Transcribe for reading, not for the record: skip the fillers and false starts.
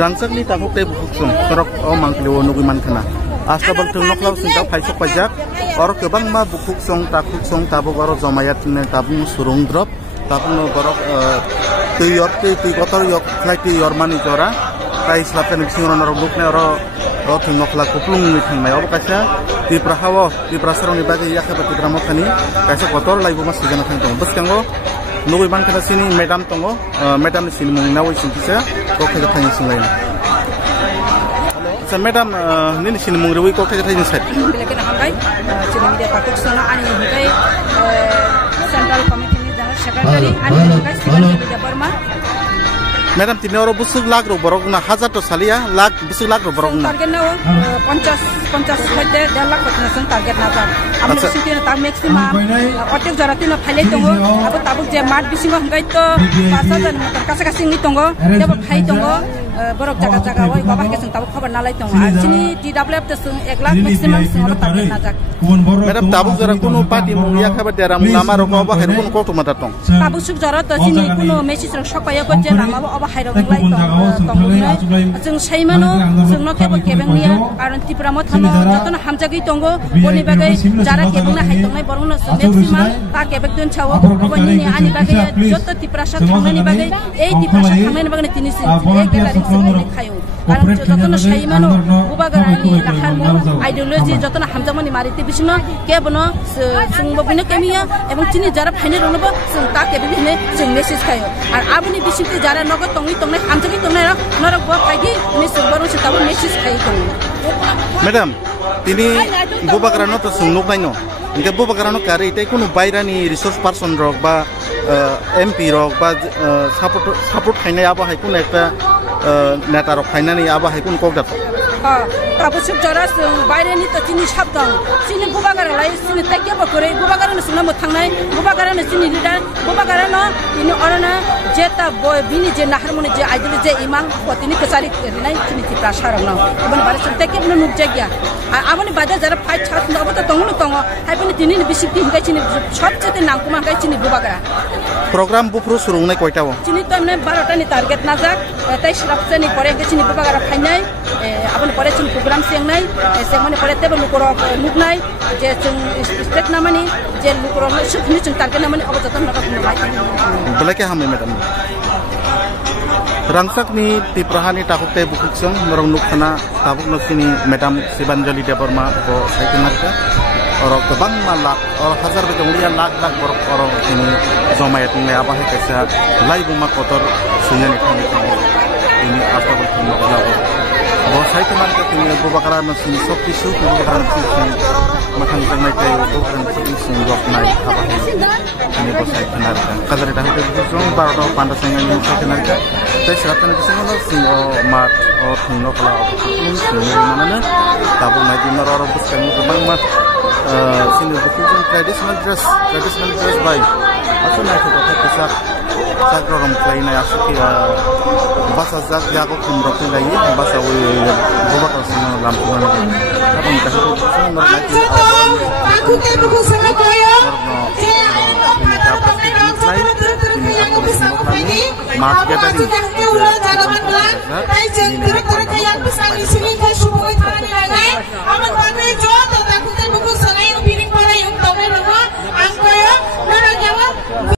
Rangsakni takuk teh buksung sorok mangkliwo nugiman kana. Astabal tung noklaw singkaw paisok pajak or kebang ma buksung takuk song tabuk oro jomayat ne tabung surung drop tabung no borok tuyot kotor yok klai tuyor mani jora kai slakan bising oro bukne oro tung nokla kuplung ni thangmai ob kaisa ti prahawo ti prasarong ni bagi yakha ti pramothani kaisa kotor laibu mas sigana thang tong buskango nugi ban kana sini madam tongo madam sini mung nawai singkisa ko kha thang singai sa madam ni sini mung rewi ko kha thang sat bilake na hangai sini media patok sona ani hangai central committee ni general secretary ani hangai sini Burma Madam tini oro busuk lag ro borok na hazar to salia lag busuk lag ro borok na target na 50 mete 1 lakh patna sun target na jar amne busuk na ta maximum otek jarati na phale tongo abo tabuk je mat bisingo hangai to 5000 meter kasa kasing ni tongo debo phai tongo borok jaga oi baba ke sun tabuk khabar nalai tongo ajini DWF to sun 1 lakh maximum sun target na jar Madam tabuk jara kuno party mulia khabar dera lama ro ba her kun ko to mata tong tabuk suk jara to sini kuno message ro shokaya ko je lama abo hairok lai tong जों साइमानो जोंनो केबो केबेंनिया आरो तिप्रामो थानो जतन हामजागै तंगो बनि बागै जारा केबेंना हाइतंनाय बरनो मेक्सिमाम ता केबेक दोन छावो बनि नि आनि बागै जत तिप्रासा थांनायनि बागै ए तिप्रासा थांनायनि बागै तिनिसि एक तारिख जोंनि खायौ आरो जतन साइमानो बुबागारानि लाखारमो आइडियोलॉजी जतन हामजामनि मारिते बिसिनो केबनो जोंबो बिनो केमिया एबं तिनि जारा फाइने रनबो जों ता केबेंनि जों मेसेज खायौ आरो आबुनि बिसिते जारा नगो तंनि तंनाय हामजागै तंनाय नरक बो फाइदि मेसेज बरो से ताबो मेसेज खाइ तंग Madam tini bubagarano to sungnuk naino inga bubagarano kare itai kuno bairani resource person rok ba MP rok ba support khainai aba hai kuno ekta neta rok khainani aba hai kuno kokda tabu suk jara bairani to tini sabdang sini bubagara lai sini takya bakore bubagara no sunna mo thangnai bubagara no sini leader bubagara no ini orana jeta boy bini je naharmone je aidul je imang potini kesari nai sini ti prasar no bon bare suk takya no nuk jagya amoni bada jara fight chat no abata tongu tongo hai bini tini ni bisik ti hingai sini sab chete nangkuma hingai sini bubagara program bufru surungnai koita wo sini to amne 12 ta ni target najak tai shrapse ni pore hingai sini bubagara phainai aboni pore sini program sengnai sengmani pore tebe lukoro nuknai je chung state namani je lukoro sukni chung target namani abo jatan nakak nai belake hamme madam rangsak ni tiprahani takuk te bukuksong norong nukhana tabuk no sini madam Sibanjali Deborma ko saitinarka oro kebang malak oro hazar be kemudian lak borok oro ini zomayat ni apa he kaisa lai buma kotor sunyani thani ini apa bertemu lawo bo saitinarka tini bubakara no sini sokti su bubakara no sini makan jangai kai bukan sini rok nai apa he ini bo saitinarka kadar dah itu song baro panda sengan ni saitinarka tai seratan bisingo no singo mat or thungno kala opun sini manana tabu mai dinor oro buskang kebang mat sini bukan traditional dress by aku naik ke kota besar saat orang lain naik asik bahasa zat jago kumrok lagi bahasa buat asing lampungan apa kita itu semua lagi aku tak buku sangat kaya maaf ya tadi Aman